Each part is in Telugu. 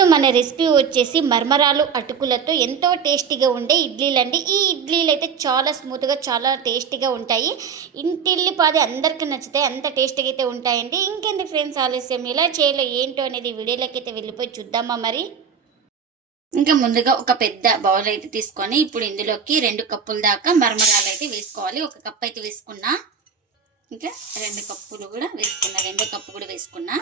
ఈరోజు మన రెసిపీ వచ్చేసి మర్మరాలు అటుకులతో ఎంతో టేస్టీగా ఉండే ఇడ్లీలు అండి. ఈ ఇడ్లీలు అయితే చాలా స్మూత్గా చాలా టేస్టీగా ఉంటాయి. ఇంటిల్లిపాది అందరికీ నచ్చుతాయి, అంత టేస్టీగా అయితే ఉంటాయండి. ఇంకెందుకు ఫ్రెండ్స్ ఆలస్యం, ఎలా చేయాలో ఏంటో అనేది వీడియోలోకి అయితే వెళ్ళిపోయి చూద్దామా మరి. ఇంకా ముందుగా ఒక పెద్ద బౌల్ అయితే తీసుకొని ఇప్పుడు ఇందులోకి 2 కప్పుల దాకా మర్మరాలు అయితే వేసుకోవాలి. 1 కప్ అయితే వేసుకున్నా, ఇంకా 2 కప్పులు కూడా వేసుకున్నా, 2 కప్పు కూడా వేసుకున్నా.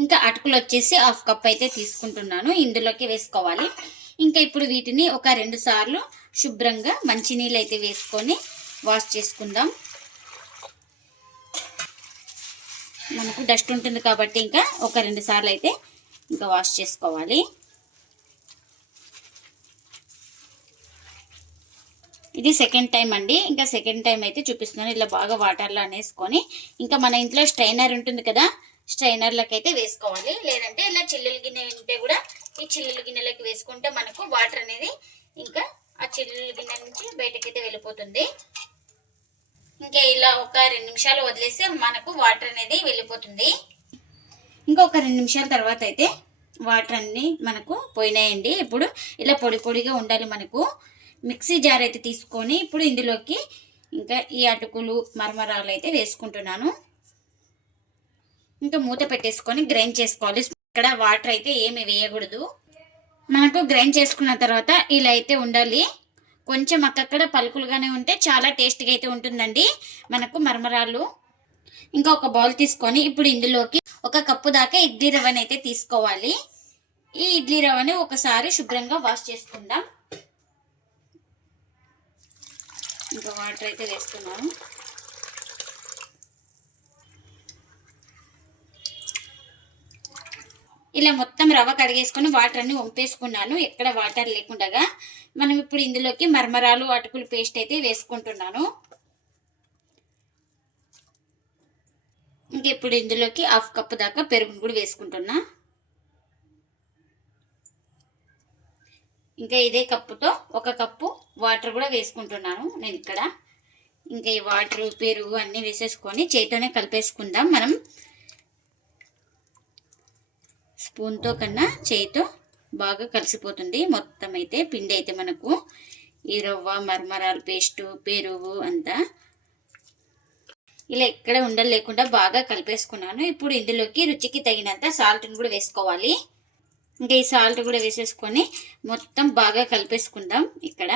ఇంకా అటుకులు వచ్చేసి 1/2 కప్ అయితే తీసుకుంటున్నాను, ఇందులోకి వేసుకోవాలి. ఇంకా ఇప్పుడు వీటిని ఒక 2 సార్లు శుభ్రంగా మంచినీళ్ళు అయితే వేసుకొని వాష్ చేసుకుందాం. మనకు డస్ట్ ఉంటుంది కాబట్టి ఇంకా ఒక 2 సార్లు అయితే ఇంకా వాష్ చేసుకోవాలి. ఇది సెకండ్ టైం అండి. ఇంకా సెకండ్ టైం అయితే చూపిస్తున్నాను. ఇలా బాగా వాటర్లో అనేసుకొని ఇంకా మన ఇంట్లో స్ట్రైనర్ ఉంటుంది కదా, స్ట్రైనర్లకి అయితే వేసుకోవాలి. లేదంటే ఇలా చిల్లుల గిన్నె ఉంటే కూడా ఈ చిల్లుల గిన్నెలకి వేసుకుంటే మనకు వాటర్ అనేది ఇంకా ఆ చిల్లుల గిన్నె నుంచి బయటకైతే వెళ్ళిపోతుంది. ఇంకా ఇలా ఒక 2 నిమిషాలు వదిలేస్తే మనకు వాటర్ అనేది వెళ్ళిపోతుంది. ఇంకా ఒక 2 నిమిషాల తర్వాత అయితే వాటర్ అన్నీ మనకు పోయినాయండి. ఇప్పుడు ఇలా పొడి పొడిగా ఉండాలి మనకు. మిక్సీ జార్ అయితే తీసుకొని ఇప్పుడు ఇందులోకి ఇంకా ఈ అటుకులు మరమరాలు అయితే వేసుకుంటున్నాను. ఇంకా మూత పెట్టేసుకొని గ్రైండ్ చేసుకోవాలి. ఇక్కడ వాటర్ అయితే ఏమి వేయకూడదు. మనకు గ్రైండ్ చేసుకున్న తర్వాత ఇలా అయితే ఉండాలి. కొంచెం అక్కక్కడ పలుకులుగానే ఉంటే చాలా టేస్ట్గా అయితే ఉంటుందండి మనకు మరమరాలు. ఇంకా ఒక బౌల్ తీసుకొని ఇప్పుడు ఇందులోకి 1 కప్పు దాకా ఇడ్లీ రవ్వని అయితే తీసుకోవాలి. ఈ ఇడ్లీ రవ్వని ఒకసారి శుభ్రంగా వాష్ చేసుకుందాం. ఇంకా వాటర్ అయితే వేస్తున్నాను. ఇలా మొత్తం రవ్వ కడిగేసుకొని వాటర్ అన్ని వంపేసుకున్నాను, ఎక్కడ వాటర్ లేకుండా. మనం ఇప్పుడు ఇందులోకి మరమరాలు అటుకులు పేస్ట్ అయితే వేసుకుంటున్నాను. ఇంకా ఇప్పుడు ఇందులోకి 1/2 కప్పు దాకా పెరుగును కూడా వేసుకుంటున్నా. ఇంకా ఇదే కప్పుతో 1 కప్పు వాటర్ కూడా వేసుకుంటున్నాను నేను ఇక్కడ. ఇంకా ఈ వాటర్ పెరుగు అన్నీ వేసేసుకొని చేతితోనే కలిపేసుకుందాం. మనం స్పూన్తో కన్నా చేతితో బాగా కలిసిపోతుంది మొత్తం అయితే పిండి అయితే మనకు. ఈ రవ్వ మరమరాలు పేస్టు పెరుగు అంతా ఇలా ఎక్కడ ఉండలు లేకుండా బాగా కలిపేసుకున్నాను. ఇప్పుడు ఇందులోకి రుచికి తగినంత సాల్ట్ని కూడా వేసుకోవాలి. ఇంకా ఈ సాల్ట్ కూడా వేసేసుకొని మొత్తం బాగా కలిపేసుకుందాం. ఇక్కడ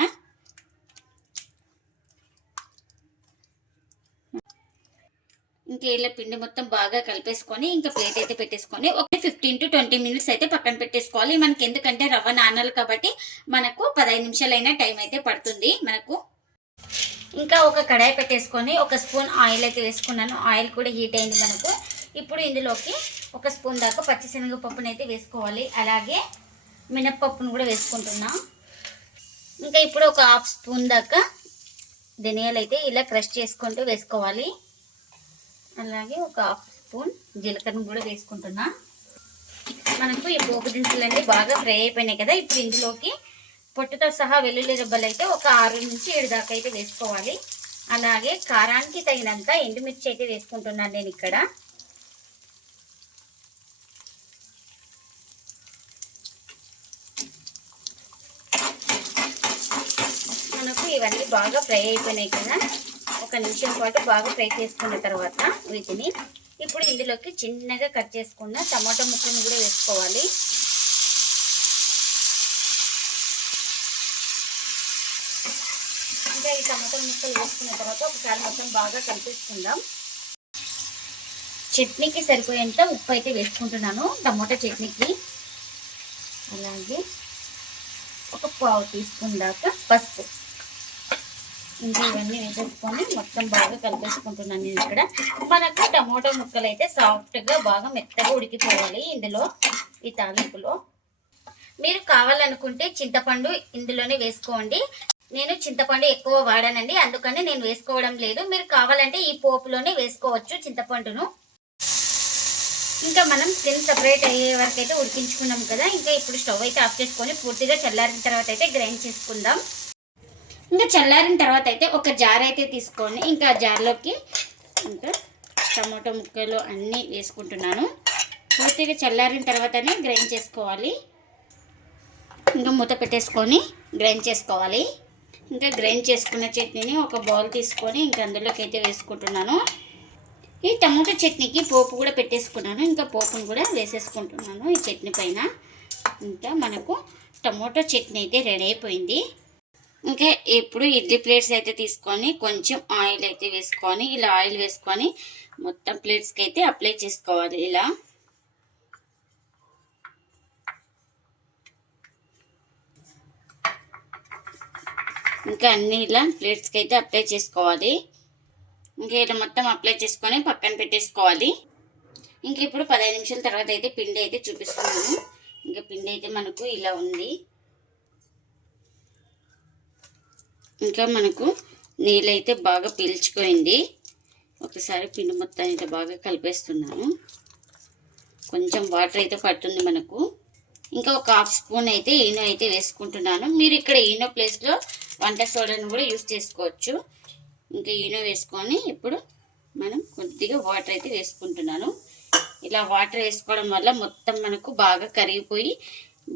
ఇంకా ఇలా పిండి మొత్తం బాగా కలిపేసుకొని ఇంకా ప్లేట్ అయితే పెట్టేసుకొని ఒక 15 to 20 మినిట్స్ అయితే పక్కన పెట్టేసుకోవాలి. మనకి ఎందుకంటే రవ్వ నానాలి కాబట్టి మనకు 15 నిమిషాలైనా టైం అయితే పడుతుంది మనకు. ఇంకా ఒక కడాయి పెట్టేసుకొని 1 స్పూన్ ఆయిల్ అయితే వేసుకున్నాను. ఆయిల్ కూడా హీట్ అయింది మనకు. ఇప్పుడు ఇందులోకి 1 స్పూన్ దాకా పచ్చిశనగపప్పును అయితే వేసుకోవాలి. అలాగే మినప్పప్పును కూడా వేసుకుంటున్నా. ఇంకా ఇప్పుడు ఒక 1/2 స్పూన్ దాకా ధనియాలు అయితే ఇలా క్రష్ చేసుకుంటూ వేసుకోవాలి. అలాగే ఒక 1/2 స్పూన్ జీలకర్రను కూడా వేసుకుంటున్నా. మనకు ఈ పోపు దినుసులన్నీ బాగా ఫ్రై అయిపోయినాయి కదా. ఇప్పుడు ఇందులోకి పొట్టుతో సహా వెల్లుల్లి రెబ్బలు అయితే ఒక 6 నుంచి 7 దాకా అయితే వేసుకోవాలి. అలాగే కారానికి తగినంత ఎండుమిర్చి అయితే వేసుకుంటున్నాను నేను ఇక్కడ. మనకు ఇవన్నీ బాగా ఫ్రై అయిపోయినాయి కదా. 1 నిమిషం పాటు బాగా ఫ్రై చేసుకున్న తర్వాత వీటిని ఇప్పుడు ఇందులోకి చిన్నగా కట్ చేసుకున్న టమాటో ముక్కను కూడా వేసుకోవాలి. ఇంకా ఈ టమాటో ముక్కలు వేసుకున్న తర్వాత ఒకసారి మొత్తం బాగా కలిపేసుకుందాం. చట్నీకి సరిపోయేంత ఉప్పు అయితే వేసుకుంటున్నాను టమాటో చట్నీకి. అలాగే ఒక 1/4 టీ స్పూన్ దాకా పసుపు. ఇంకా ఇవన్నీ వేసేసుకొని మొత్తం బాగా కలిపేసుకుంటున్నాను నేను ఇక్కడ. మనకు టమాటో ముక్కలు అయితే సాఫ్ట్గా బాగా మెత్తగా ఉడికిపోవాలి ఇందులో ఈ తాలింపులో. మీరు కావాలనుకుంటే చింతపండు ఇందులోనే వేసుకోండి. నేను చింతపండు ఎక్కువ వాడానండి, అందుకని నేను వేసుకోవడం లేదు. మీరు కావాలంటే ఈ పోపులోనే వేసుకోవచ్చు చింతపండును. ఇంకా మనం స్కిన్ సపరేట్ అయ్యే వరకు అయితే ఉడికించుకున్నాం కదా. ఇంకా ఇప్పుడు స్టవ్ అయితే ఆఫ్ చేసుకొని పూర్తిగా చల్లారిన తర్వాత అయితే గ్రైండ్ చేసుకుందాం. ఇంకా చల్లారిన తర్వాత అయితే ఒక జార్ అయితే తీసుకొని ఇంకా జార్లోకి ఇంకా టమాటో ముక్కలు అన్నీ వేసుకుంటున్నాను. పూర్తిగా చల్లారిన తర్వాతనే గ్రైండ్ చేసుకోవాలి. ఇంకా మూత పెట్టేసుకొని గ్రైండ్ చేసుకోవాలి. ఇంకా గ్రైండ్ చేసుకున్న చట్నీని ఒక బౌల్ తీసుకొని ఇంకా అందులోకి అయితే వేసుకుంటున్నాను. ఈ టమాటో చట్నీకి పోపు కూడా పెట్టేసుకున్నాను. ఇంకా పోపును కూడా వేసేసుకుంటున్నాను ఈ చట్నీ పైన. ఇంకా మనకు టమాటో చట్నీ అయితే రెడీ అయిపోయింది. ఇంకా ఇప్పుడు ఇడ్లీ ప్లేట్స్ అయితే తీసుకొని కొంచెం ఆయిల్ అయితే వేసుకొని ఇలా ఆయిల్ వేసుకొని మొత్తం ప్లేట్స్కి అయితే అప్లై చేసుకోవాలి. ఇలా ఇంకా అన్నీ ఇలా ప్లేట్స్కి అయితే అప్లై చేసుకోవాలి. ఇంకా ఇలా మొత్తం అప్లై చేసుకొని పక్కన పెట్టేసుకోవాలి. ఇంక ఇప్పుడు 15 నిమిషాల తర్వాత అయితే పిండి అయితే చూపిస్తున్నాను. ఇంకా పిండి అయితే మనకు ఇలా ఉంది. ఇంకా మనకు నీళ్ళు అయితే బాగా పీల్చుకోయింది. ఒకసారి పిండి మొత్తాన్ని అయితే బాగా కలిపేస్తున్నాను. కొంచెం వాటర్ అయితే పడుతుంది మనకు. ఇంకా ఒక హాఫ్ స్పూన్ అయితే ఈనో అయితే వేసుకుంటున్నాను. మీరు ఇక్కడ ఈనో ప్లేస్లో వంట సోడాను కూడా యూస్ చేసుకోవచ్చు. ఇంకా ఈనో వేసుకొని ఇప్పుడు మనం కొద్దిగా వాటర్ అయితే వేసుకుంటున్నాను. ఇలా వాటర్ వేసుకోవడం వల్ల మొత్తం మనకు బాగా కరిగిపోయి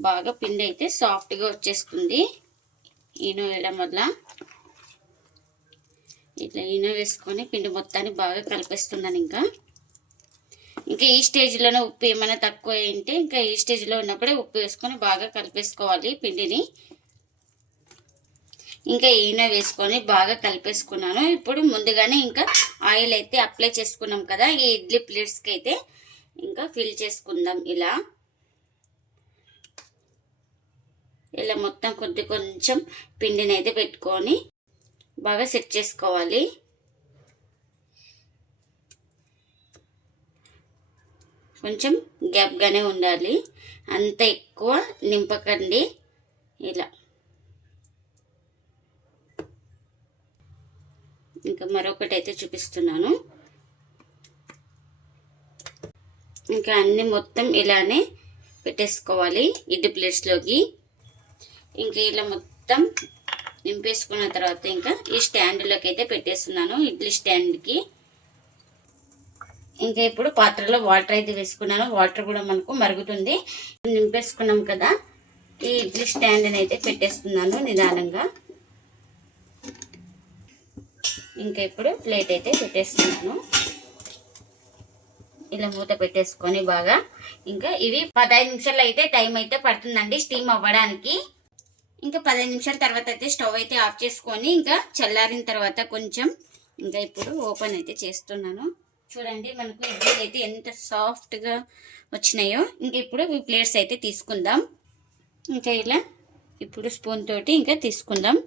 బాగా పిండి అయితే సాఫ్ట్గా వచ్చేస్తుంది. ఈనో వేయడం వల్ల ఇట్లా ఈనో వేసుకొని పిండి మొత్తాన్ని బాగా కలిపేస్తున్నాను. ఇంకా ఈ స్టేజ్లోనే ఉప్పు ఏమైనా తక్కువ అయింటే ఇంకా ఈ స్టేజ్లో ఉన్నప్పుడే ఉప్పు వేసుకొని బాగా కలిపేసుకోవాలి పిండిని. ఇంకా ఈనో వేసుకొని బాగా కలిపేసుకున్నాను. ఇప్పుడు ముందుగానే ఇంకా ఆయిల్ అయితే అప్లై చేసుకున్నాం కదా, ఈ ఇడ్లీ ప్లేట్స్కి అయితే ఇంకా ఫిల్ చేసుకుందాం. ఇలా మొత్తం కొంచెం పిండిని అయితే పెట్టుకొని బాగా సెట్ చేసుకోవాలి. కొంచెం గ్యాప్గానే ఉండాలి, అంత ఎక్కువ నింపకండి. ఇలా ఇంకా మరొకటి అయితే చూపిస్తున్నాను. ఇంకా అన్ని మొత్తం ఇలానే పెట్టేసుకోవాలి ఇడ్లీ ప్లేట్స్లోకి. ఇంకా ఇలా మొత్తం నింపేసుకున్న తర్వాత ఇంకా ఈ స్టాండ్లోకి అయితే పెట్టేస్తున్నాను, ఇడ్లీ స్టాండ్కి. ఇంకా ఇప్పుడు పాత్రలో వాటర్ అయితే వేసుకున్నాను. వాటర్ కూడా మనకు మరుగుతుంది. నింపేసుకున్నాం కదా, ఈ ఇడ్లీ స్టాండ్ని అయితే పెట్టేస్తున్నాను నిదానంగా. ఇంకా ఇప్పుడు ప్లేట్ అయితే పెట్టేస్తున్నాను. ఇలా మూత పెట్టేసుకొని బాగా ఇంకా ఇవి 15 నిమిషాలు అయితే టైం అయితే పడుతుందండి స్టీమ్ అవ్వడానికి. ఇంకా 15 నిమిషాల తర్వాత అయితే స్టవ్ అయితే ఆఫ్ చేసుకొని ఇంకా చల్లారిన తర్వాత కొంచెం ఇంకా ఇప్పుడు ఓపెన్ అయితే చేస్తున్నాను. చూడండి మనకు ఇడ్లీలు అయితే ఎంత సాఫ్ట్గా వచ్చినాయో. ఇంకా ఇప్పుడు ఈ ప్లేట్స్ అయితే తీసుకుందాం. ఇంకా ఇలా ఇప్పుడు స్పూన్ తోటి ఇంకా తీసుకుందాం.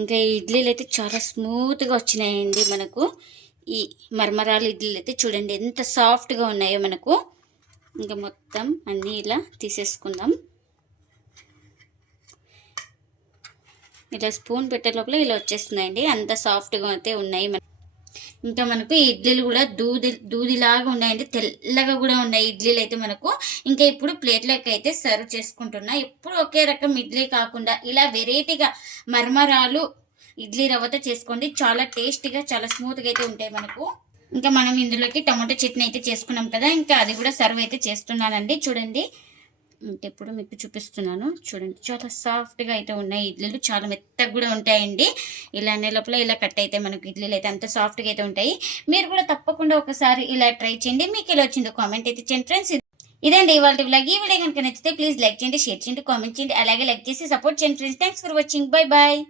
ఇంకా ఈ ఇడ్లీలు అయితే చాలా స్మూత్గా వచ్చినాయండి మనకు. ఈ మరమరాలు ఇడ్లీలు అయితే చూడండి ఎంత సాఫ్ట్గా ఉన్నాయో మనకు. ఇంకా మొత్తం అన్నీ ఇలా తీసేసుకుందాం. ఇలా స్పూన్ పెట్టే లోపల ఇలా వచ్చేస్తున్నాయండి, అంత సాఫ్ట్గా అయితే ఉన్నాయి. ఇంకా మనకు ఇడ్లీలు కూడా దూదిలాగా ఉన్నాయండి, తెల్లగా కూడా ఉన్నాయి ఇడ్లీలు అయితే మనకు. ఇంకా ఇప్పుడు ప్లేట్లోకి అయితే సర్వ్ చేసుకుంటున్నా. ఎప్పుడు ఒకే రకం ఇడ్లీ కాకుండా ఇలా వెరైటీగా మరమరాలు ఇడ్లీ రవ్వతో చేసుకోండి, చాలా టేస్టీగా చాలా స్మూత్గా అయితే ఉంటాయి మనకు. ఇంకా మనం ఇందులోకి టమాటో చట్నీ అయితే చేసుకున్నాం కదా, ఇంకా అది కూడా సర్వ్ అయితే చేస్తున్నానండి. చూడండి ఇంకా ఇప్పుడు మీకు చూపిస్తున్నాను. చూడండి చాలా సాఫ్ట్గా అయితే ఉన్నాయి ఇడ్లీలు, చాలా మెత్తగా కూడా ఉంటాయండి. ఇలా అనే లోపల ఇలా కట్ అయితే మనకు ఇడ్లీలు అయితే అంత సాఫ్ట్గా అయితే ఉంటాయి. మీరు కూడా తప్పకుండా ఒకసారి ఇలా ట్రై చేయండి. మీకు ఎలా వచ్చిందో కామెంట్ అయితే చేయండి ఫ్రెండ్స్. ఇదండి ఇవాళ వ్లాగ్. ఈ వీడియో కనుక నచ్చితే ప్లీజ్ లైక్ చేయండి, షేర్ చేయండి, కామెంట్ చేయండి, అలాగే లైక్ చేసి సపోర్ట్ చేయండి friends. Thanks for watching. Bye bye.